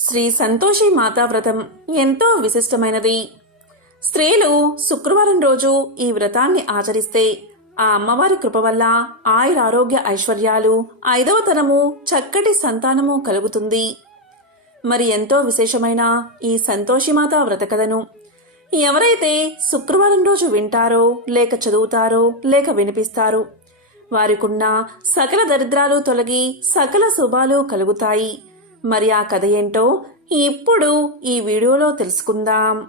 శ్రీ సంతోషి మాతా వ్రతం ఎంతో విశిష్టమైనది. స్త్రీలు శుక్రవారం రోజు ఈ వ్రతాన్ని ఆచరిస్తే ఆ అమ్మవారి కృప వల్ల ఆయురారోగ్య ఐశ్వర్యాలు ఐదవ తరము చక్కటి సంతానము కలుగుతుంది. మరి ఎంతో విశేషమైన ఈ సంతోషిమాత వ్రత కథను ఎవరైతే శుక్రవారం రోజు వింటారో లేక చదువుతారో లేక వినిపిస్తారో వారికున్న సకల దరిద్రాలు తొలగి సకల శుభాలు కలుగుతాయి. మరి ఆ కథ ఏంటో ఇప్పుడు ఈ వీడియోలో తెలుసుకుందాం.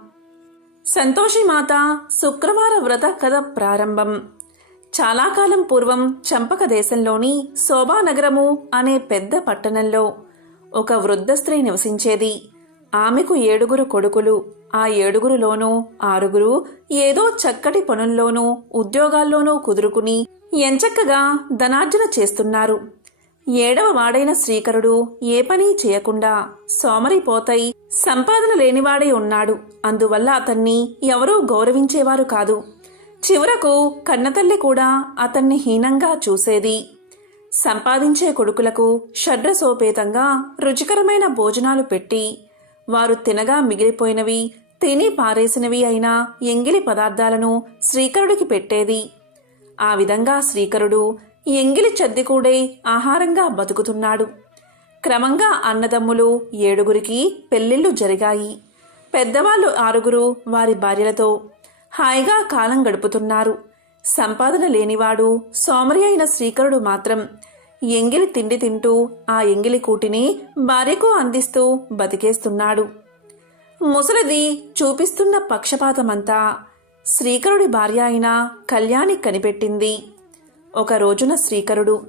సంతోషి మాత శుక్రవార వ్రత కథ ప్రారంభం. చాలా కాలం పూర్వం చంపక దేశంలోని శోభానగరము అనే పెద్ద పట్టణంలో ఒక వృద్ధ స్త్రీ నివసించేది. ఆమెకు ఏడుగురు కొడుకులు. ఆ ఏడుగురులోనూ ఆరుగురు ఏదో చక్కటి పనుల్లోనూ ఉద్యోగాల్లోనూ కుదురుకుని ఎంచక్కగా ధనార్జన చేస్తున్నారు. ఏడవ వాడైన శ్రీకరుడు ఏ పని చేయకుండా సోమరిపోతై సంపాదన లేనివాడై ఉన్నాడు. అందువల్ల అతన్ని ఎవరూ గౌరవించేవారు కాదు. చివరకు కన్నతల్లి కూడా అతన్ని హీనంగా చూసేది. సంపాదించే కొడుకులకు షడ్రసోపేతంగా రుచికరమైన భోజనాలు పెట్టి వారు తినగా మిగిలిపోయినవి తిని పారేసినవి అయిన ఎంగిలి పదార్థాలను శ్రీకరుడికి పెట్టేది. ఆ విధంగా శ్రీకరుడు ఎంగిలి చద్దికూడై ఆహారంగా బతుకుతున్నాడు. క్రమంగా అన్నదమ్ములు ఏడుగురికి పెళ్ళిళ్ళు జరిగాయి. పెద్దవాళ్ళు ఆరుగురు వారి భార్యలతో హాయిగా కాలం గడుపుతున్నారు. సంపాదన లేనివాడు సోమరి అయిన శ్రీకరుడు మాత్రం ఎంగిలి తిండి తింటూ ఆ ఎంగిలి కూటిని భార్యకు అందిస్తూ బతికేస్తున్నాడు. ముసలిది చూపిస్తున్న పక్షపాతమంతా శ్రీకరుడి భార్య అయిన కళ్యాణి కనిపెట్టింది. ఒక రోజున శ్రీకరుడు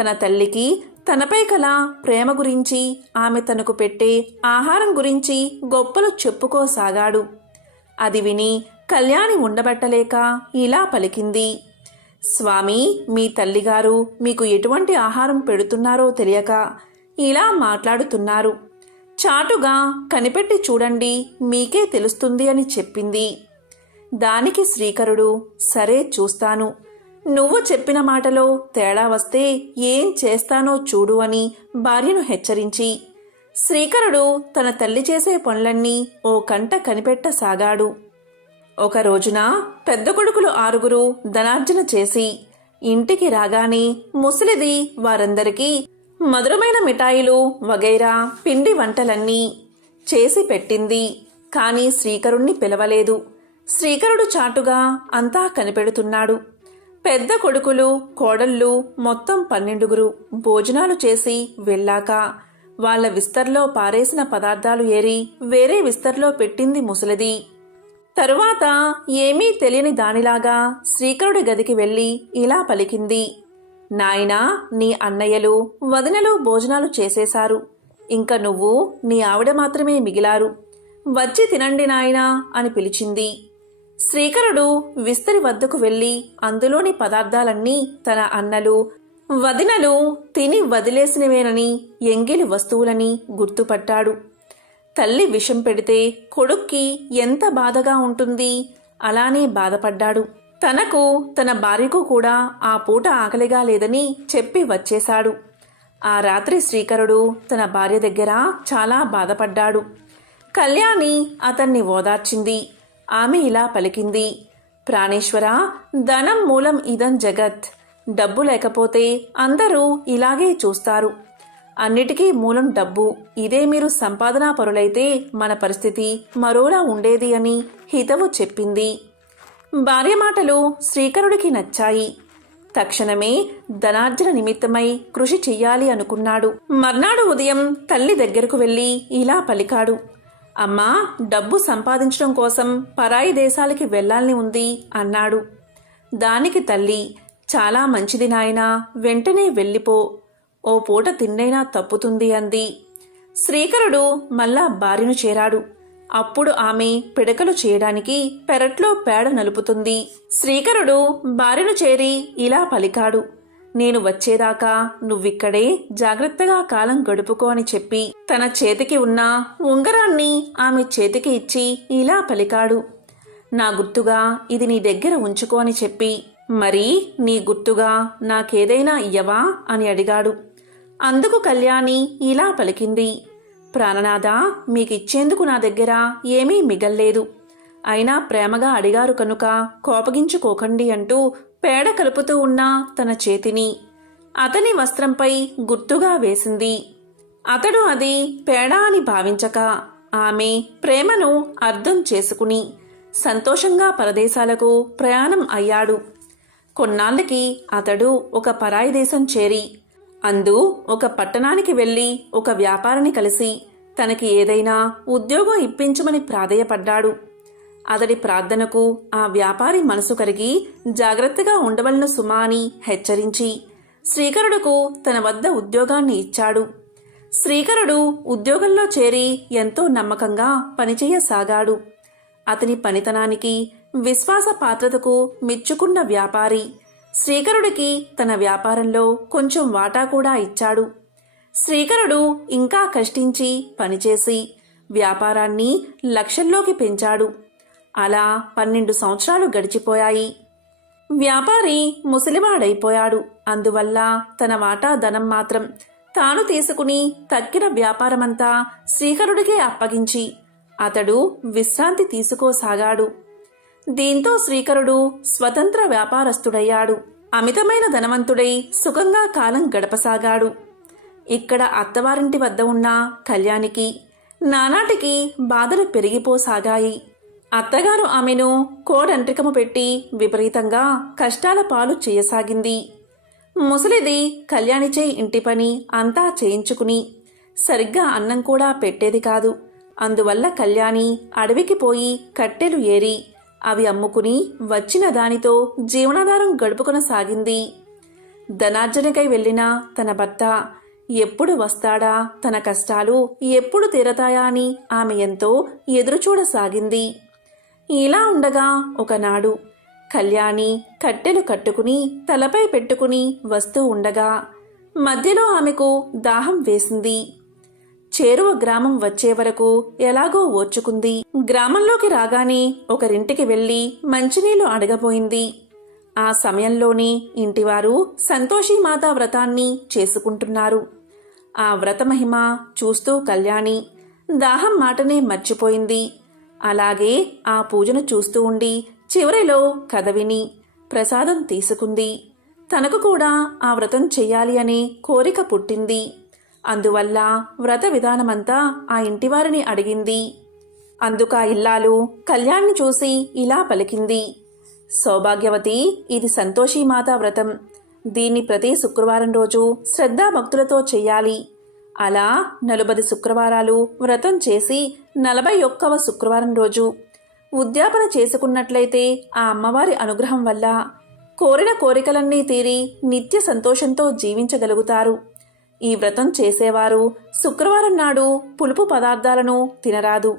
తన తల్లికి తనపై కల ప్రేమ గురించి ఆమె తనకు పెట్టే ఆహారం గురించి గొప్పలు చెప్పుకోసాగాడు. అది విని కళ్యాణి ఉండబట్టలేక ఇలా పలికింది. స్వామి మీ తల్లిగారు మీకు ఎటువంటి ఆహారం పెడుతున్నారో తెలియక ఇలా మాట్లాడుతున్నారు. చాటుగా కనిపెట్టి చూడండి మీకే తెలుస్తుంది అని చెప్పింది. దానికి శ్రీకరుడు సరే చూస్తాను. నువ్వు చెప్పిన మాటలో తేడా వస్తే ఏం చేస్తానో చూడు అని భార్యను హెచ్చరించి శ్రీకరుడు తన తల్లి చేసే పనులన్నీ ఓ కంట కనిపెట్టసాగాడు. ఒక రోజున పెద్ద కొడుకులు ఆరుగురు ధనార్జన చేసి ఇంటికి రాగానే ముసలిది వారందరికీ మధురమైన మిఠాయిలు వగైరా పిండి వంటలన్నీ చేసి పెట్టింది. కాని శ్రీకరుణ్ణి పిలవలేదు. శ్రీకరుడు చాటుగా అంతా కనిపెడుతున్నాడు. పెద్ద కొడుకులు కోడళ్ళు మొత్తం పన్నెండుగురు భోజనాలు చేసి వెళ్ళాక వాళ్ళ విస్తర్లో పారేసిన పదార్థాలు ఏరి వేరే విస్తర్లో పెట్టింది ముసలిది. తరువాత ఏమీ తెలియని దానిలాగా శ్రీకరుడి గదికి వెళ్ళి ఇలా పలికింది. నాయనా నీ అన్నయ్యలు వదినలు భోజనాలు చేసేశారు. ఇంక నువ్వు నీ ఆవిడ మాత్రమే మిగిలారు. వచ్చి తినండి నాయనా అని పిలిచింది. శ్రీకరుడు విస్తరి వద్దకు వెళ్ళి అందులోని పదార్థాలన్నీ తన అన్నలు వదినలు తిని వదిలేసినవేనని ఎంగిలి వస్తువులని గుర్తుపట్టాడు. తల్లి విషం పెడితే కొడుక్కి ఎంత బాధగా ఉంటుంది? అలానే బాధపడ్డాడు. తనకు తన భార్యకు కూడా ఆ పూట ఆకలిగా లేదని చెప్పి వచ్చేశాడు. ఆ రాత్రి శ్రీకరుడు తన భార్య దగ్గర చాలా బాధపడ్డాడు. కళ్యాణి అతన్ని ఓదార్చింది. ఆమె ఇలా పలికింది. ప్రాణేశ్వర ధనం మూలం ఇదం జగత్. డబ్బు లేకపోతే అందరూ ఇలాగే చూస్తారు. అన్నిటికీ మూలం డబ్బు. ఇదే మీరు సంపాదనా పరులైతే మన పరిస్థితి మరోలా ఉండేది అని హితవు చెప్పింది. భార్య మాటలు శ్రీకరుడికి నచ్చాయి. తక్షణమే ధనార్జన నిమిత్తమై కృషి చెయ్యాలి అనుకున్నాడు. మర్నాడు ఉదయం తల్లి దగ్గరకు వెళ్ళి ఇలా పలికాడు. అమ్మా డబ్బు సంపాదించడం కోసం పరాయి దేశాలకి వెళ్ళాలని ఉంది అన్నాడు. దానికి తల్లి చాలా మంచిది నాయనా వెంటనే వెళ్ళిపో. ఓ పూట తిండైనా తప్పుతుంది అంది. శ్రీకరుడు మళ్ళా భార్యను చేరాడు. అప్పుడు ఆమె పిడకలు చేయడానికి పెరట్లో పేడ నలుపుతుంది. శ్రీకరుడు భార్యను చేరి ఇలా పలికాడు. నేను వచ్చేదాకా నువ్విక్కడే జాగ్రత్తగా కాలం గడుపుకో అని చెప్పి తన చేతికి ఉన్న ఉంగరాన్ని ఆమె చేతికి ఇచ్చి ఇలా పలికాడు. నా గుర్తుగా ఇది నీ దగ్గర ఉంచుకో అని చెప్పి మరి నీ గుర్తుగా నాకేదైనా ఇయ్యవా? అని అడిగాడు. అందుకు కళ్యాణి ఇలా పలికింది ప్రాణనాథ మీకిచ్చేందుకు నా దగ్గర ఏమీ మిగల్లేదు. అయినా ప్రేమగా అడిగారు కనుక కోపగించుకోకండి అంటూ పేడ కలుపుతూ ఉన్న తన చేతిని అతని వస్త్రంపై గుర్తుగా వేసింది. అతడు అది పేడ అని భావించక ఆమె ప్రేమను అర్థం చేసుకుని సంతోషంగా పరదేశాలకు ప్రయాణం అయ్యాడు. కొన్నాళ్ళకి అతడు ఒక పరాయి దేశం చేరి అందు ఒక పట్టణానికి వెళ్ళి ఒక వ్యాపారిని కలిసి తనకి ఏదైనా ఉద్యోగం ఇప్పించమని ప్రాధేయపడ్డాడు. అతడి ప్రార్థనకు ఆ వ్యాపారి మనసు కరిగి జాగ్రత్తగా ఉండవలను సుమా అని హెచ్చరించి శ్రీకరుడుకు తన వద్ద ఉద్యోగాన్ని ఇచ్చాడు. శ్రీకరుడు ఉద్యోగంలో చేరి ఎంతో నమ్మకంగా పనిచేయసాగాడు అతని పనితనానికి విశ్వాస పాత్రతకు మెచ్చుకున్న వ్యాపారి శ్రీకరుడికి తన వ్యాపారంలో కొంచెం వాటా కూడా ఇచ్చాడు. శ్రీకరుడు ఇంకా కష్టించి పనిచేసి వ్యాపారాన్ని లక్షల్లోకి పెంచాడు. అలా పన్నెండు సంవత్సరాలు గడిచిపోయాయి. వ్యాపారి ముసలివాడైపోయాడు. అందువల్ల తన వాటా ధనం మాత్రం తాను తీసుకుని తక్కిన వ్యాపారమంతా శ్రీకరుడికే అప్పగించి అతడు విశ్రాంతి తీసుకోసాగాడు. దీంతో శ్రీకరుడు స్వతంత్ర వ్యాపారస్తుడయ్యాడు. అమితమైన ధనవంతుడై సుఖంగా కాలం గడపసాగాడు. ఇక్కడ అత్తవారింటి వద్ద ఉన్న కళ్యాణికి నానాటికి బాధలు పెరిగిపోసాగాయి. అత్తగారు ఆమెను కోడంట్రికము పెట్టి విపరీతంగా కష్టాల పాలు చేయసాగింది. ముసలిది కళ్యాణిచే ఇంటి పని అంతా చేయించుకుని సరిగ్గా అన్నం కూడా పెట్టేది కాదు. అందువల్ల కళ్యాణి అడవికి పోయి కట్టెలు ఏరి అవి అమ్ముకుని వచ్చిన దానితో జీవనాధారం గడుపుకొనసాగింది ధనార్జనకై వెళ్ళిన తన భర్త ఎప్పుడు వస్తాడా? తన కష్టాలు ఎప్పుడు తీరతాయా? అని ఆమె ఎంతో ఎదురుచూడసాగింది. ఇలా ఉండగా ఒకనాడు కళ్యాణి కట్టెలు కట్టుకుని తలపై పెట్టుకుని వస్తూ ఉండగా మధ్యలో ఆమెకు దాహం వేసింది. చేరువ గ్రామం వచ్చే వరకు ఎలాగో ఓర్చుకుంది. గ్రామంలోకి రాగానే ఒకరింటికి వెళ్ళి మంచినీళ్ళు అడగబోయింది. ఆ సమయంలోనే ఇంటివారు సంతోషిమాత వ్రతాన్ని చేసుకుంటున్నారు. ఆ వ్రత మహిమ చూస్తూ కళ్యాణి దాహం మాటనే మర్చిపోయింది. అలాగే ఆ పూజను చూస్తూ ఉండి చివరిలో కథ విని ప్రసాదం తీసుకుంది. తనకు కూడా ఆ వ్రతం చెయ్యాలి అనే కోరిక పుట్టింది. అందువల్ల వ్రత విధానమంతా ఆ ఇంటివారిని అడిగింది. అందుక ఇల్లాలు కళ్యాణ్ని చూసి ఇలా పలికింది. సౌభాగ్యవతి ఇది సంతోషీమాత వ్రతం. దీన్ని ప్రతి శుక్రవారం రోజు శ్రద్ధాభక్తులతో చెయ్యాలి అలా నలుబది శుక్రవారాలు వ్రతం చేసి నలభై ఒక్కవ శుక్రవారం రోజు ఉద్యాపన చేసుకున్నట్లయితే ఆ అమ్మవారి అనుగ్రహం వల్ల కోరిన కోరికలన్నీ తీరి నిత్య సంతోషంతో జీవించగలుగుతారు. ఈ వ్రతం చేసేవారు శుక్రవారం నాడు పులుపు పదార్థాలను తినరాదు.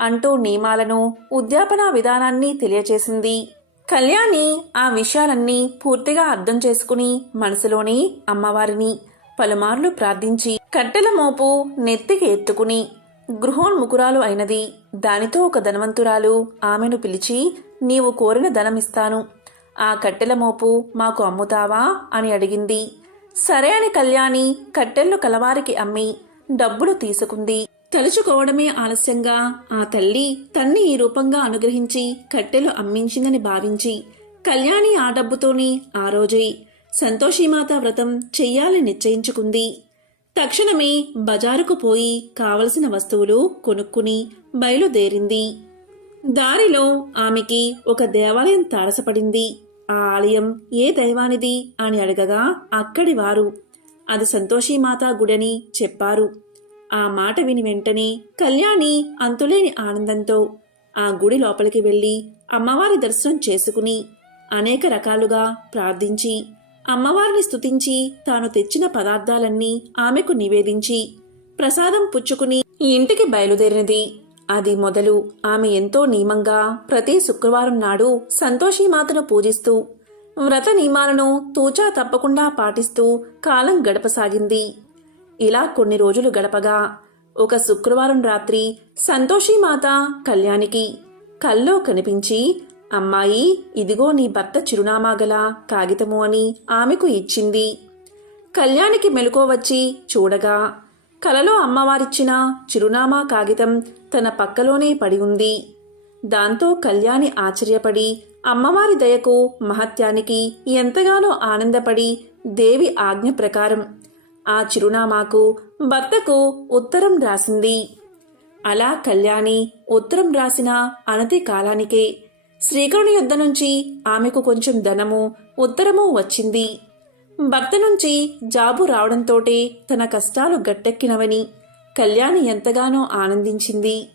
అంటూ నియమాలను ఉద్యాపన విధానాన్ని తెలియచేసింది. కళ్యాణి ఆ విషయాలన్నీ పూర్తిగా అర్థం చేసుకుని మనసులోని అమ్మవారిని పలుమార్లు ప్రార్థించి కట్టెల మోపు నెత్తికి ఎత్తుకుని గృహోన్ముకురాలు అయినది. దానితో ఒక ధనవంతురాలు ఆమెను పిలిచి నీవు కోరిన ధనమిస్తాను. ఆ కట్టెల మోపు మాకు అమ్ముతావా? అని అడిగింది. సరే అని కళ్యాణి కట్టెళ్ళు కలవారికి అమ్మి డబ్బులు తీసుకుంది. తలుచుకోవడమే ఆలస్యంగా ఆ తల్లి తన్ని ఈ రూపంగా అనుగ్రహించి కట్టెలు అమ్మించిందని భావించి కళ్యాణి ఆ డబ్బుతోని ఆ రోజే సంతోషిమాత వ్రతం చెయ్యాలని నిశ్చయించుకుంది. తక్షణమే బజారుకు పోయి కావలసిన వస్తువులు కొనుక్కుని బయలుదేరింది. దారిలో ఆమెకి ఒక దేవాలయం తారసపడింది. ఆ ఆలయం ఏ దైవానిది అని అడగగా అక్కడి వారు. అది సంతోషీమాత గుడని చెప్పారు. ఆ మాట విని వెంటనే కళ్యాణి అంతులేని ఆనందంతో ఆ గుడి లోపలికి వెళ్ళి అమ్మవారి దర్శనం చేసుకుని అనేక రకాలుగా ప్రార్థించి అమ్మవారిని స్తుతించి తాను తెచ్చిన పదార్థాలన్నీ ఆమెకు నివేదించి ప్రసాదం పుచ్చుకుని ఇంటికి బయలుదేరినది. అది మొదలు ఆమె ఎంతో నియమంగా ప్రతి శుక్రవారం నాడు సంతోషీమాతను పూజిస్తూ వ్రత నియమాలను తూచా తప్పకుండా పాటిస్తూ కాలం గడపసాగింది. ఇలా కొన్ని రోజులు గడపగా ఒక శుక్రవారం రాత్రి సంతోషీమాత కళ్యాణికి కల్లో కనిపించి అమ్మాయి ఇదిగో నీ భర్త చిరునామా గల కాగితము అని ఆమెకు ఇచ్చింది. కళ్యాణికి మెలకువ వచ్చి చూడగా కలలో అమ్మవారిచ్చిన చిరునామా కాగితం తన పక్కలోనే పడి ఉంది. దాంతో కళ్యాణి ఆశ్చర్యపడి అమ్మవారి దయకు మహత్యానికి ఎంతగానో ఆనందపడి దేవి ఆజ్ఞ ప్రకారం ఆ చిరునామాకు భర్తకు ఉత్తరం రాసింది. అలా కళ్యాణి ఉత్తరం రాసిన అనతి కాలానికే శ్రీకరుని యుద్ధ నుంచి ఆమెకు కొంచెం ధనము ఉత్తరము వచ్చింది. భర్త నుంచి జాబు రావడంతోటే తన కష్టాలు గట్టెక్కినవని కళ్యాణి ఎంతగానో ఆనందించింది.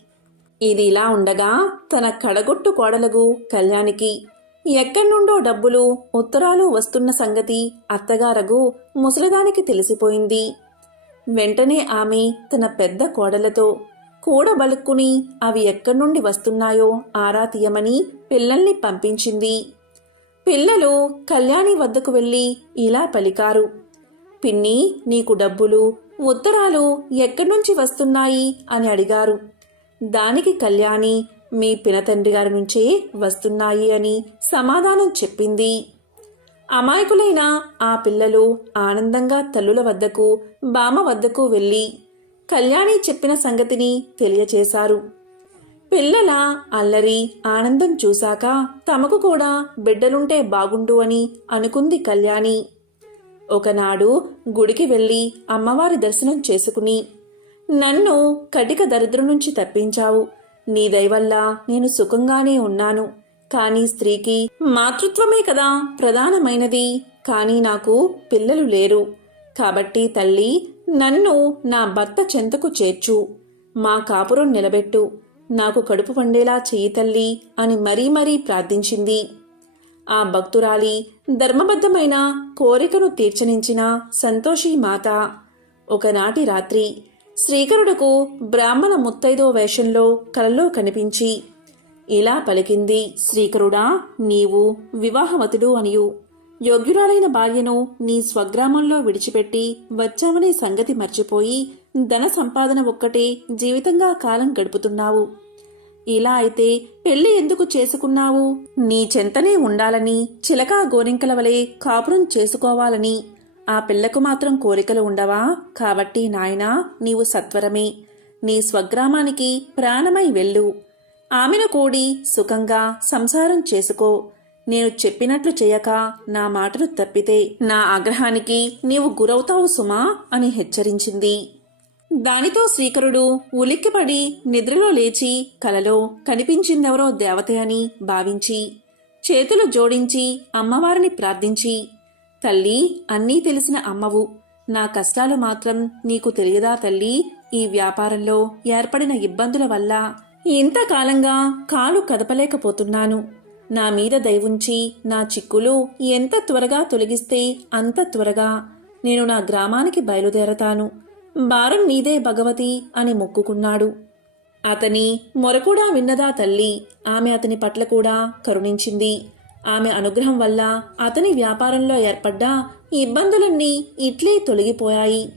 ఇది ఇలా ఉండగా తన కడగొట్టు కోడలకు కళ్యాణికి ఎక్కడి నుండో డబ్బులు ఉత్తరాలు వస్తున్న సంగతి అత్తగారగు ముసలిదానికి తెలిసిపోయింది. వెంటనే ఆమె తన పెద్ద కోడలతో కూడబలుక్కుని అవి ఎక్కడి నుండి వస్తున్నాయో ఆరా తీయమని పిల్లల్ని పంపించింది. పిల్లలు కళ్యాణి వద్దకు వెళ్ళి ఇలా పలికారు. పిన్ని నీకు డబ్బులు ఉత్తరాలు ఎక్కడి నుంచి వస్తున్నాయి అని అడిగారు. దానికి కళ్యాణి మీ పినతండ్రి గారి నుంచే వస్తున్నాయి అని సమాధానం చెప్పింది. అమాయకులైన ఆ పిల్లలు ఆనందంగా తల్లుల వద్దకు బామ వద్దకు వెళ్ళి కళ్యాణి చెప్పిన సంగతిని తెలియచేశారు. పిల్లల అల్లరి ఆనందం చూశాక తమకు కూడా బిడ్డలుంటే బాగుండు అని అనుకుంది కళ్యాణి. ఒకనాడు గుడికి వెళ్ళి అమ్మవారి దర్శనం చేసుకుని నన్ను కటిక దరిద్రం నుంచి తప్పించావు. నీ దయవల్ల నేను సుఖంగానే ఉన్నాను. కానీ స్త్రీకి మాతృత్వమే కదా ప్రధానమైనది. కానీ నాకు పిల్లలు లేరు. కాబట్టి తల్లి నన్ను నా భర్త చెంతకు చేర్చు. మా కాపురం నిలబెట్టు. నాకు కడుపు పండేలా చెయ్యి తల్లి అని మరీ మరీ ప్రార్థించింది. ఆ భక్తురాలి ధర్మబద్ధమైన కోరికను తీర్చనించిన సంతోషి మాత. ఒకనాటి రాత్రి శ్రీకరుడుకు బ్రాహ్మణ ముత్తైదో వేషంలో కలలో కనిపించి ఇలా పలికింది శ్రీకరుడా నీవు వివాహవతుడు అనియు. యోగ్యురాలైన భార్యను నీ స్వగ్రామంలో విడిచిపెట్టి వచ్చావనే సంగతి మర్చిపోయి ధన సంపాదన ఒక్కటే జీవితంగా కాలం గడుపుతున్నావు. ఇలా అయితే పెళ్ళి ఎందుకు చేసుకున్నావు? నీ చెంతనే ఉండాలని చిలకా గోరింకల వలె కాపురం చేసుకోవాలని. ఆ పిల్లకు మాత్రం కోరికలు ఉండవా? కాబట్టి నాయనా నీవు సత్వరమే. నీ స్వగ్రామానికి ప్రాణమై వెళ్ళు. ఆమెను కూడి సుఖంగా సంసారం చేసుకో. నేను చెప్పినట్లు చేయక నా మాటలు తప్పితే నా ఆగ్రహానికి నీవు గురవుతావు సుమా అని హెచ్చరించింది. దానితో శ్రీకరుడు ఉలిక్కిపడి నిద్రలో లేచి కలలో కనిపించిందెవరో దేవత అని భావించి చేతులు జోడించి అమ్మవారిని ప్రార్థించి తల్లి అన్నీ తెలిసిన అమ్మవు. నా కష్టాలు మాత్రం నీకు తెలియదా తల్లి? ఈ వ్యాపారంలో ఏర్పడిన ఇబ్బందుల వల్ల ఇంతకాలంగా కాలు కదపలేకపోతున్నాను. నా మీద దయవుంచి నా చిక్కులు ఎంత త్వరగా తొలగిస్తే అంత త్వరగా నేను నా గ్రామానికి బయలుదేరతాను. భారం నీదే భగవతి అని మొక్కుకున్నాడు. అతని మొరకూడా విన్నదా తల్లి? ఆమె అతని పట్ల కూడా కరుణించింది. ఆమె అనుగ్రహం వల్ల అతని వ్యాపారంలో ఏర్పడ్డ ఇబ్బందులన్నీ ఇట్లే తొలగిపోయాయి.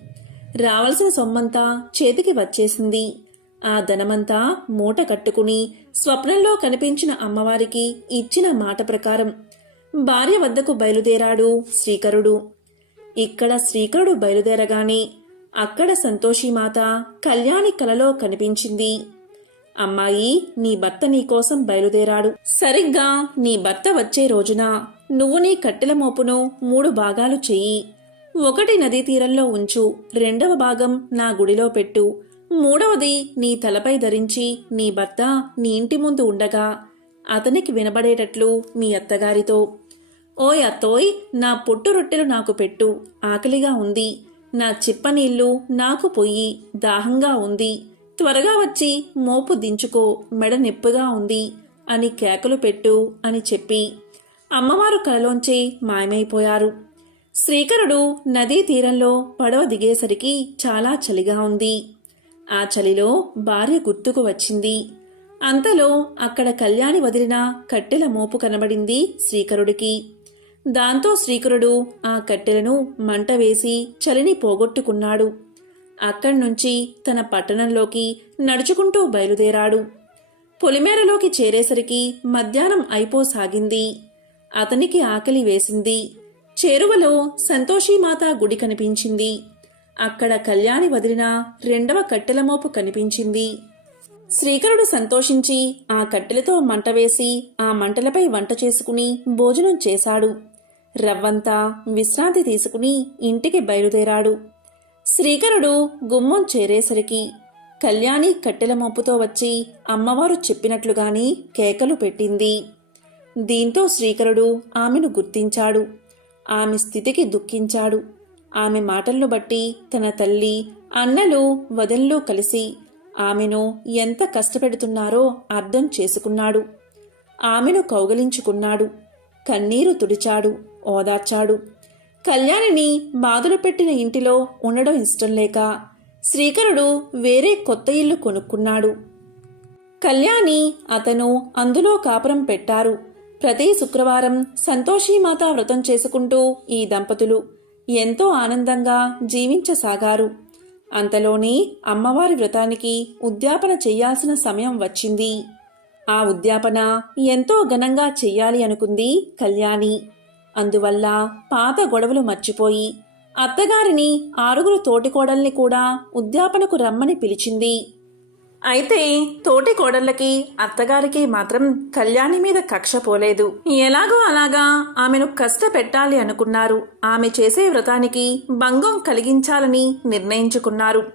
రావలసిన సొమ్మంతా చేతికి వచ్చేసింది. ఆ ధనమంతా మూట కట్టుకుని స్వప్నంలో కనిపించిన అమ్మవారికి ఇచ్చిన మాట ప్రకారం భార్య వద్దకు బయలుదేరాడు శ్రీకరుడు. ఇక్కడ శ్రీకరుడు బయలుదేరగానే అక్కడ సంతోషిమాత కళ్యాణి కలలో కనిపించింది. అమ్మాయి నీ భర్త నీకోసం బయలుదేరాడు. సరిగ్గా నీ భర్త వచ్చే రోజున నువ్వు నీ కట్టెల మోపును మూడు భాగాలు చెయ్యి. ఒకటి నదీ తీరంలో ఉంచు రెండవ భాగం నా గుడిలో పెట్టు మూడవది నీ తలపై ధరించి నీ భర్త నీ ఇంటి ముందు ఉండగా అతనికి వినబడేటట్లు మీ అత్తగారితో ఓయ్ అత్తోయ్ నా పొట్టు రొట్టెలు నాకు పెట్టు ఆకలిగా ఉంది నా చిప్ప నీళ్ళు నాకు పొయ్యి దాహంగా ఉంది త్వరగా వచ్చి మోపు దించుకో మెడ నొప్పిగా ఉంది అని కేకలు పెట్టు అని చెప్పి అమ్మవారు కలలోంచి మాయమైపోయారు. శ్రీకరుడు నదీ తీరంలో పడవ దిగేసరికి చాలా చలిగా ఉంది. ఆ చలిలో భార్య గుర్తుకు వచ్చింది. అంతలో అక్కడ కళ్యాణి వదిలిన కట్టెల మోపు కనబడింది శ్రీకరుడికి. దాంతో శ్రీకరుడు ఆ కట్టెలను మంట వేసి చలిని పోగొట్టుకున్నాడు. అక్కడ్నుంచి తన పట్టణంలోకి నడుచుకుంటూ బయలుదేరాడు. పొలిమేరలోకి చేరేసరికి మధ్యాహ్నం అయిపోసాగింది. అతనికి ఆకలి వేసింది. చేరువలో సంతోషీమాత గుడి కనిపించింది. అక్కడ కళ్యాణి వదిలిన రెండవ కట్టెల మోపు కనిపించింది. శ్రీకరుడు సంతోషించి ఆ కట్టెలతో మంట వేసి ఆ మంటలపై వంట చేసుకుని భోజనం చేశాడు. రవ్వంతా విశ్రాంతి తీసుకుని ఇంటికి బయలుదేరాడు. శ్రీకరుడు గుమ్మం చేరేసరికి కళ్యాణి కట్టెల మోపుతో వచ్చి అమ్మవారు చెప్పినట్లుగాని కేకలు పెట్టింది. దీంతో శ్రీకరుడు ఆమెను గుర్తించాడు. ఆమె స్థితికి దుఃఖించాడు. ఆమె మాటలను బట్టి తన తల్లి అన్నలు వదన్లు కలిసి ఆమెను ఎంత కష్టపెడుతున్నారో అర్థం చేసుకున్నాడు. ఆమెను కౌగలించుకున్నాడు. కన్నీరు తుడిచాడు ఓదార్చాడు. కళ్యాణిని బాధలు పెట్టిన ఇంటిలో ఉండడం ఇష్టం లేక శ్రీకరుడు వేరే కొత్త ఇల్లు కొనుక్కున్నాడు. కళ్యాణి అతను అందులో కాపురం పెట్టారు. ప్రతి శుక్రవారం సంతోషీమాత వ్రతం చేసుకుంటూ ఈ దంపతులు ఎంతో ఆనందంగా జీవించసాగారు. అంతలోనే అమ్మవారి వ్రతానికి ఉద్యాపన చెయ్యాల్సిన సమయం వచ్చింది. ఆ ఉద్యాపన ఎంతో ఘనంగా చెయ్యాలి అనుకుంది కళ్యాణి. అందువల్ల పాత గొడవలు మర్చిపోయి అత్తగారిని ఆరుగురు తోటికోడల్ని కూడా ఉద్యాపనకు రమ్మని పిలిచింది. అయితే తోటి కోడళ్ళకి అత్తగారికి మాత్రం కళ్యాణి మీద కక్ష పోలేదు. ఎలాగో అలాగా ఆమెను కష్టపెట్టాలి అనుకున్నారు. ఆమె చేసే వ్రతానికి భంగం కలిగించాలని నిర్ణయించుకున్నారు.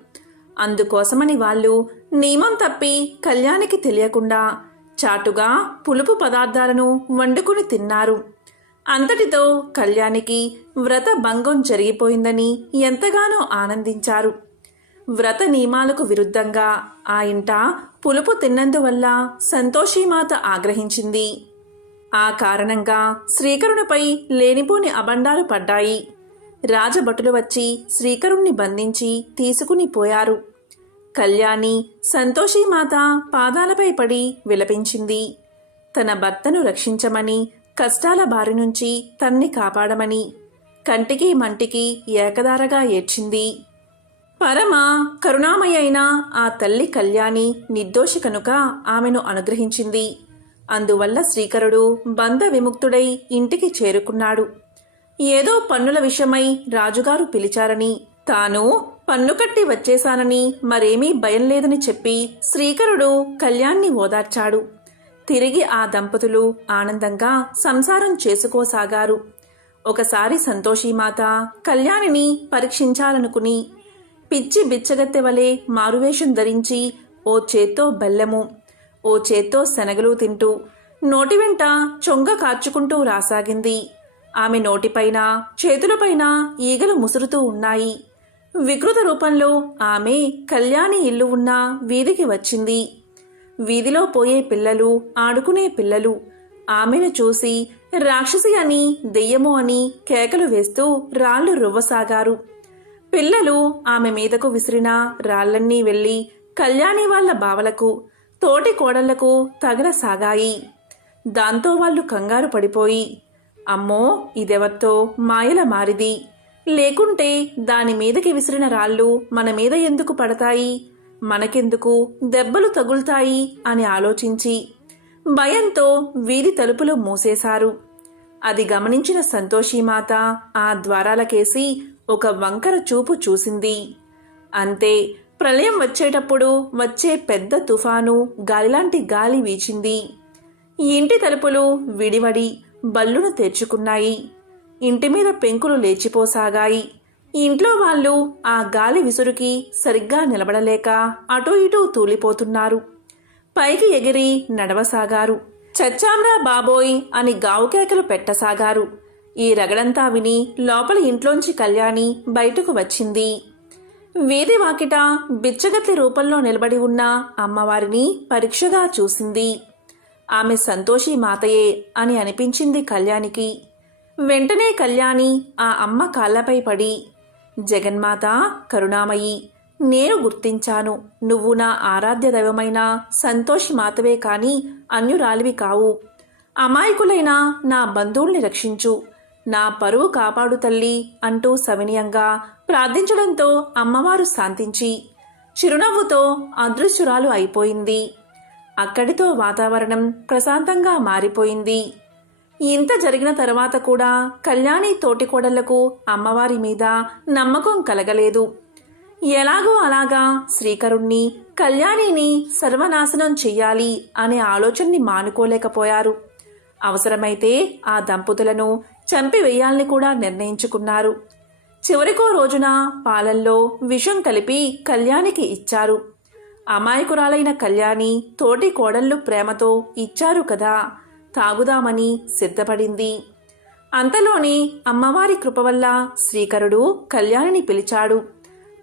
అందుకోసమని వాళ్ళు నియమం తప్పి కళ్యాణికి తెలియకుండా చాటుగా పులుపు పదార్థాలను వండుకుని తిన్నారు. అంతటితో కళ్యాణికి వ్రత భంగం జరిగిపోయిందని ఎంతగానో ఆనందించారు. వ్రత నియమాలకు విరుద్ధంగా ఆ ఇంట పులుపు తిన్నందువల్ల సంతోషీమాత ఆగ్రహించింది. ఆ కారణంగా శ్రీకరునిపై లేనిపోని అబండాలు పడ్డాయి. రాజభటులు వచ్చి శ్రీకరుణ్ణి బంధించి తీసుకుని పోయారు. కళ్యాణి సంతోషీమాత పాదాలపై పడి విలపించింది. తన భర్తను రక్షించమని కష్టాల బారి నుంచి తన్ని కాపాడమని కంటికి మంటికి ఏకదారగా ఏడ్చింది. పరమ కరుణామయ అయిన ఆ తల్లి కళ్యాణి నిర్దోషి కనుక ఆమెను అనుగ్రహించింది. అందువల్ల శ్రీకరుడు బంధ విముక్తుడై ఇంటికి చేరుకున్నాడు. ఏదో పన్నుల విషయమై రాజుగారు పిలిచారని తాను పన్ను కట్టి వచ్చేశానని మరేమీ భయం లేదని చెప్పి శ్రీకరుడు కళ్యాణ్ణి ఓదార్చాడు. తిరిగి ఆ దంపతులు ఆనందంగా సంసారం చేసుకోసాగారు. ఒకసారి సంతోషీమాత కళ్యాణిని పరీక్షించాలనుకుని పిచ్చి బిచ్చగత్తె వలె మారువేషం ధరించి ఓ చేత్తో బెల్లము ఓ చేత్తో శనగలు తింటూ నోటి వెంట చొంగ కార్చుకుంటూ రాసాగింది. ఆమె నోటిపైన చేతులపైన ఈగలు ముసురుతూ ఉన్నాయి. వికృత రూపంలో ఆమె కళ్యాణి ఇల్లు ఉన్న వీధికి వచ్చింది. వీధిలో పోయే పిల్లలు ఆడుకునే పిల్లలు ఆమెను చూసి రాక్షసి అని దెయ్యము అని కేకలు వేస్తూ రాళ్ళు రువ్వసాగారు. పిల్లలు ఆమె మీదకు విసిరిన రాళ్ళన్నీ వెళ్ళి కళ్యాణి వాళ్ళ బావలకు తోటి కోడళ్ళకు తగలసాగాయి దాంతో వాళ్ళు కంగారు పడిపోయి అమ్మో ఇదెవత్తో మాయల మారిది? లేకుంటే దాని మీదకి విసిరిన రాళ్ళు మన మీద ఎందుకు పడతాయి? మనకెందుకు దెబ్బలు తగులుతాయి? అని ఆలోచించి భయంతో వీధి తలుపులు మూసేశారు. అది గమనించిన సంతోషీమాత ఆ ద్వారాలకేసి ఒక వంకర చూపు చూసింది. అంతే ప్రళయం వచ్చేటప్పుడు వచ్చే పెద్ద తుఫాను గాలిలాంటి గాలి వీచింది. ఇంటి తలుపులు విడివడి బల్లును తెరుచుకున్నాయి. ఇంటి మీద పెంకులు లేచిపోసాగాయి. ఇంట్లో వాళ్ళు ఆ గాలి విసురుకి సరిగ్గా నిలబడలేక అటూ ఇటూ తూలిపోతున్నారు. పైకి ఎగిరి నడవసాగారు. చచ్చామ్రా బాబోయ్ అని గావుకేకలు పెట్టసాగారు. ఈ రగడంతా విని లోపల ఇంట్లోంచి కళ్యాణి బయటకు వచ్చింది. వీధి వాకిట బిచ్చగత్తి రూపంలో నిలబడి ఉన్న అమ్మవారిని పరీక్షగా చూసింది. ఆమె సంతోషి మాతయే అని అనిపించింది కళ్యాణికి. వెంటనే కళ్యాణి ఆ అమ్మ కాళ్ళపై పడి జగన్మాత కరుణామయి నేను గుర్తించాను. నువ్వు నా ఆరాధ్య దైవమైన సంతోషి మాతవే కాని అన్యురాలివి కావు. అమాయకులైన నా బంధువుల్ని రక్షించు. నా పరువు కాపాడు తల్లి అంటూ సవినయంగా ప్రార్థించడంతో అమ్మవారు శాంతించి చిరునవ్వుతో అదృశ్యురాలు అయిపోయింది. అక్కడితో వాతావరణం ప్రశాంతంగా మారిపోయింది. ఇంత జరిగిన తర్వాత కూడా కళ్యాణి తోటికోడళ్ళకు అమ్మవారి మీద నమ్మకం కలగలేదు. ఎలాగో అలాగా శ్రీకరుణ్ణి కళ్యాణిని సర్వనాశనం చెయ్యాలి అనే ఆలోచనని మానుకోలేకపోయారు. అవసరమైతే ఆ దంపతులను చంపివేయాలని కూడా నిర్ణయించుకున్నారు. చివరికో రోజున పాలల్లో విషం కలిపి కళ్యాణికి ఇచ్చారు. అమాయకురాలైన కళ్యాణి తోటి కోడళ్ళు ప్రేమతో ఇచ్చారు కదా తాగుదామని సిద్ధపడింది. అంతలోని అమ్మవారి కృప వల్ల శ్రీకరుడు కళ్యాణిని పిలిచాడు.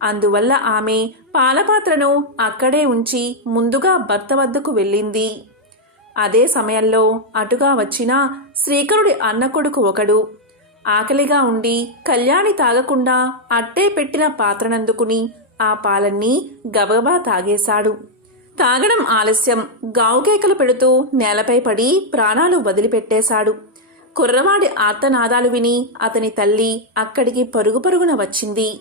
అందువల్ల ఆమె పాలపాత్రను అక్కడే ఉంచి ముందుగా భర్త వద్దకు వెళ్ళింది. అదే సమయంలో అటుగా వచ్చిన శ్రీకరుడి అన్న కొడుకు ఒకడు ఆకలిగా ఉండి కళ్యాణి తాగకుండా అట్టే పెట్టిన పాత్రనందుకుని ఆ పాలన్నీ గబగబా తాగేశాడు. తాగడం ఆలస్యం. గావుకేకలు పెడుతూ నేలపై పడి ప్రాణాలు వదిలిపెట్టేశాడు. కుర్రవాడి ఆర్తనాదాలు విని అతని తల్లి అక్కడికి పరుగు పరుగున వచ్చింది.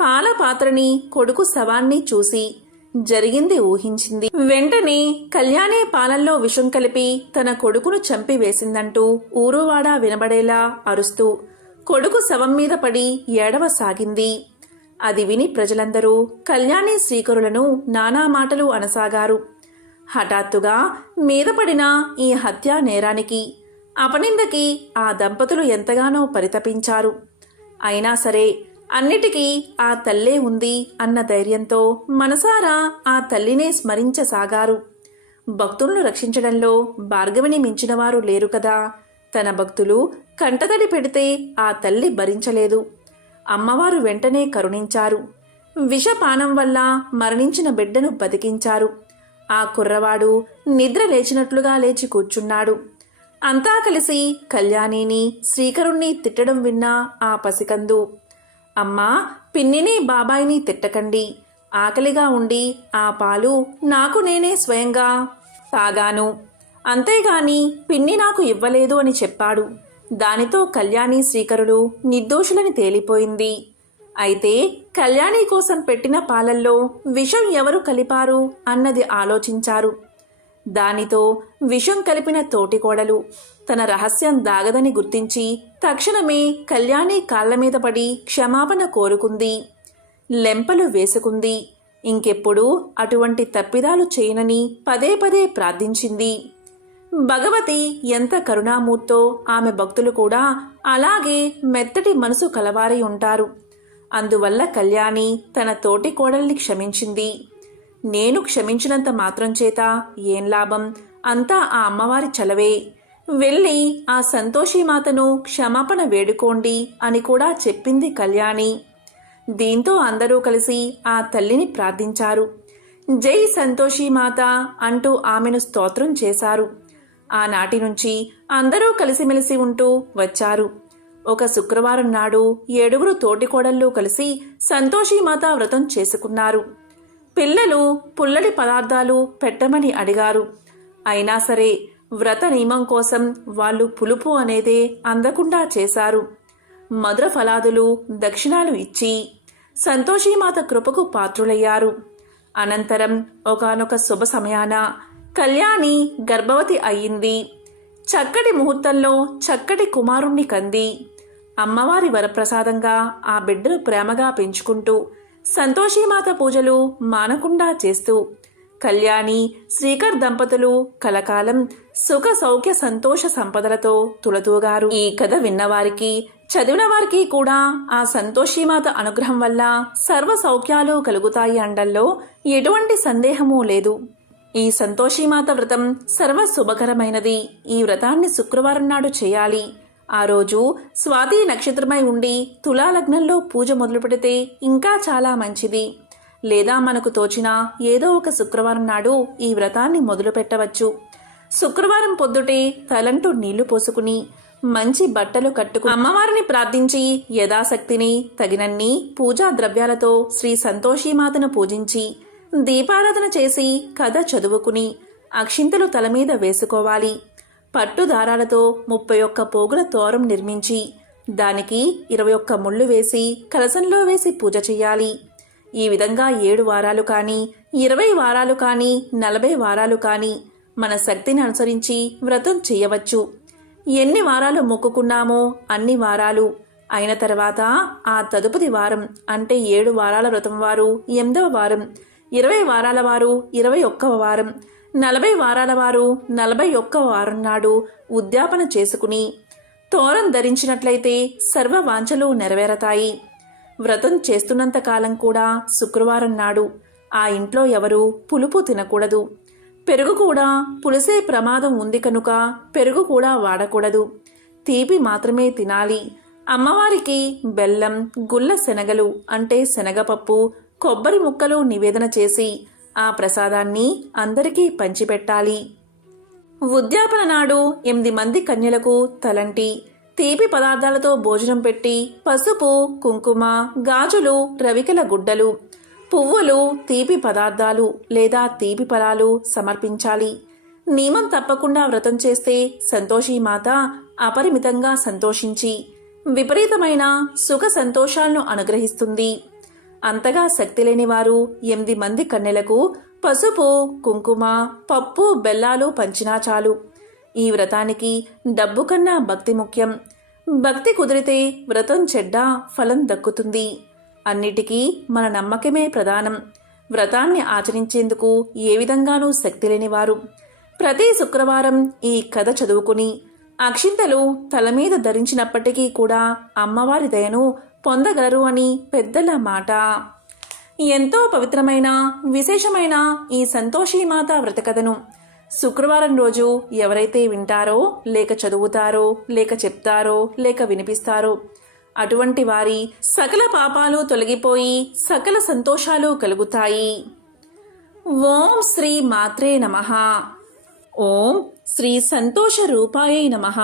పాల పాత్రని కొడుకు శవాన్ని చూసి జరిగింది ఊహించింది. వెంటనే కళ్యాణే పాలల్లో విషం కలిపి తన కొడుకును చంపివేసిందంటూ ఊరువాడా వినబడేలా అరుస్తూ కొడుకు శవం మీద పడి ఏడవసాగింది అది విని ప్రజలందరూ కళ్యాణి శ్రీకరులను నానా మాటలు అనసాగారు. హఠాత్తుగా మీద పడిన ఈ హత్యా నేరానికి అపనిందకి ఆ దంపతులు ఎంతగానో పరితపించారు. అయినా సరే అన్నిటికీ ఆ తల్లే ఉంది అన్న ధైర్యంతో మనసారా ఆ తల్లినే స్మరించసాగారు. భక్తులను రక్షించడంలో భార్గవిని మించినవారు లేరు కదా. తన భక్తులు కంటతడి పెడితే ఆ తల్లి భరించలేదు. అమ్మవారు వెంటనే కరుణించారు. విషపానం వల్ల మరణించిన బిడ్డను బతికించారు. ఆ కుర్రవాడు నిద్ర లేచినట్లుగా లేచి కూర్చున్నాడు. అంతా కలిసి కళ్యాణిని శ్రీకరుణ్ణి తిట్టడం విన్నా ఆ పసికందు అమ్మా పిన్నిని బాబాయిని తిట్టకండి. ఆకలిగా ఉండి ఆ పాలు నాకు నేనే స్వయంగా తాగాను. అంతేగాని పిన్ని నాకు ఇవ్వలేదు అని చెప్పాడు. దానితో కళ్యాణి శ్రీకరులు నిర్దోషులని తేలిపోయింది. అయితే కళ్యాణి కోసం పెట్టిన పాలల్లో విషం ఎవరు కలిపారు అన్నది ఆలోచించారు. దానితో విషం కలిపిన తోటికోడలు తన రహస్యం దాగదని గుర్తించి తక్షణమే కళ్యాణి కాళ్ళ మీద పడి క్షమాపణ కోరుకుంది. లెంపలు వేసుకుంది. ఇంకెప్పుడు అటువంటి తప్పిదాలు చేయనని పదే పదే ప్రార్థించింది. భగవతి ఎంత కరుణామూర్తో ఆమె భక్తులు కూడా అలాగే మెత్తటి మనసు కలవారి ఉంటారు. అందువల్ల కళ్యాణి తన తోటి కోడల్ని క్షమించింది. నేను క్షమించినంత మాత్రం చేత ఏం లాభం? అంతా ఆ అమ్మవారి చలవే. వెళ్ళి ఆ సంతోషిమాతను క్షమాపణ వేడుకోండి అని కూడా చెప్పింది కళ్యాణి. దీంతో అందరూ కలిసి ఆ తల్లిని ప్రార్థించారు. జై సంతోషిమాత అంటూ ఆమెను స్తోత్రం చేశారు. ఆనాటి నుంచి అందరూ కలిసిమెలిసి ఉంటూ వచ్చారు. ఒక శుక్రవారం నాడు ఏడుగురు తోటికోడళ్ళు కలిసి సంతోషిమాత వ్రతం చేసుకున్నారు. పిల్లలు పుల్లడి పదార్థాలు పెట్టమని అడిగారు. అయినా సరే వ్రత నియమం కోసం వాళ్ళు పులుపు అనేదే అందకుండా చేశారు. మధుర ఫలాదులు దక్షిణాలు ఇచ్చి సంతోషీమాత కృపకు పాత్రులయ్యారు. అనంతరం ఒకనొక శుభ సమయాన కళ్యాణి గర్భవతి అయ్యింది. చక్కటి ముహూర్తంలో చక్కటి కుమారుణ్ణి కంది. అమ్మవారి వరప్రసాదంగా ఆ బిడ్డను ప్రేమగా పెంచుకుంటూ సంతోషీమాత పూజలు మానకుండా చేస్తూ కళ్యాణి శ్రీకర్ దంపతులు కలకాలం సుఖ సౌఖ్య సంతోష సంపదలతో తులతూగారు. ఈ కథ విన్నవారికి చదివిన వారికి కూడా ఆ సంతోషీమాత అనుగ్రహం వల్ల సర్వ సౌఖ్యాలు కలుగుతాయి అండల్లో ఎటువంటి సందేహమూ లేదు. ఈ సంతోషీమాత వ్రతం సర్వ శుభకరమైనది ఈ వ్రతాన్ని శుక్రవారం నాడు చేయాలి. ఆ రోజు స్వాతి నక్షత్రమై ఉండి తులాలగ్నంలో పూజ మొదలు పెడితే ఇంకా చాలా మంచిది. లేదా మనకు తోచిన ఏదో ఒక శుక్రవారం నాడు ఈ వ్రతాన్ని మొదలు పెట్టవచ్చు శుక్రవారం పొద్దుటే తలంటూ నీళ్ళు పోసుకుని మంచి బట్టలు కట్టుకు అమ్మవారిని ప్రార్థించి యథాశక్తిని తగినన్ని పూజా ద్రవ్యాలతో శ్రీ సంతోషీమాతను పూజించి దీపారాధన చేసి కథ చదువుకుని అక్షింతలు తల మీద వేసుకోవాలి. పట్టు దారాలతో ముప్పై ఒక్క పోగుల తోరం నిర్మించి దానికి ఇరవై ఒక్క ముళ్ళు వేసి కలసంలో వేసి పూజ చేయాలి. ఈ విధంగా ఏడు వారాలు కానీ ఇరవై వారాలు కానీ నలభై వారాలు కానీ మన శక్తిని అనుసరించి వ్రతం చేయవచ్చు. ఎన్ని వారాలు మొక్కుకున్నామో అన్ని వారాలు. అయిన తర్వాత ఆ తదుపరి వారం అంటే ఏడు వారాల వ్రతం వారు ఎనిమిదవ వారం ఇరవై వారాల వారు ఇరవై ఒక్కవ వారం నలభై వారాల వారు నలభై ఒక్క వారం నాడు ఉద్యాపన చేసుకుని తోరం ధరించినట్లయితే సర్వ వాంఛలు నెరవేరతాయి. వ్రతం చేస్తున్నంత కాలం కూడా శుక్రవారం నాడు ఆ ఇంట్లో ఎవరు పులుపు తినకూడదు. పెరుగు కూడా పులిసే ప్రమాదం ఉంది కనుక పెరుగు కూడా వాడకూడదు. తీపి మాత్రమే తినాలి. అమ్మవారికి బెల్లం గుల్ల శనగలు అంటే శనగపప్పు కొబ్బరి ముక్కలు నివేదన చేసి ఆ ప్రసాదాన్ని అందరికీ పంచిపెట్టాలి. ఉద్యాపన నాడు ఎనిమిది మంది కన్యలకు తలంటి తీపి పదార్థాలతో భోజనం పెట్టి పసుపు కుంకుమ గాజులు రవికల గుడ్డలు పువ్వులు తీపి పదార్థాలు లేదా తీపి ఫలాలు సమర్పించాలి. నియమం తప్పకుండా వ్రతం చేస్తే సంతోషీమాత అపరిమితంగా సంతోషించి విపరీతమైన సుఖ సంతోషాలను అనుగ్రహిస్తుంది. అంతగా శక్తి లేని వారు ఎనిమిది మంది కన్నెలకు పసుపు కుంకుమ పప్పు బెల్లాలు పంచినా చాలు. ఈ వ్రతానికి డబ్బు కన్నా భక్తి ముఖ్యం. భక్తి కుదిరితే వ్రతం చెడ్డ ఫలం దక్కుతుంది. అన్నిటికీ మన నమ్మకమే ప్రధానం. వ్రతాన్ని ఆచరించేందుకు ఏ విధంగానూ శక్తి లేనివారు. ప్రతి శుక్రవారం ఈ కథ చదువుకుని అక్షింతలు తల మీద ధరించినప్పటికీ కూడా అమ్మవారి దయను పొందగలరు అని పెద్దల మాట. ఎంతో పవిత్రమైన విశేషమైన ఈ సంతోషీమాత వ్రతకథను శుక్రవారం రోజు ఎవరైతే వింటారో లేక చదువుతారో లేక చెప్తారో లేక వినిపిస్తారో అటువంటి వారి సకల పాపాలు తొలగిపోయి సకల సంతోషాలు కలుగుతాయి. ఓం శ్రీ మాత్రే నమ. ఓం శ్రీ సంతోష రూపాయై నమః.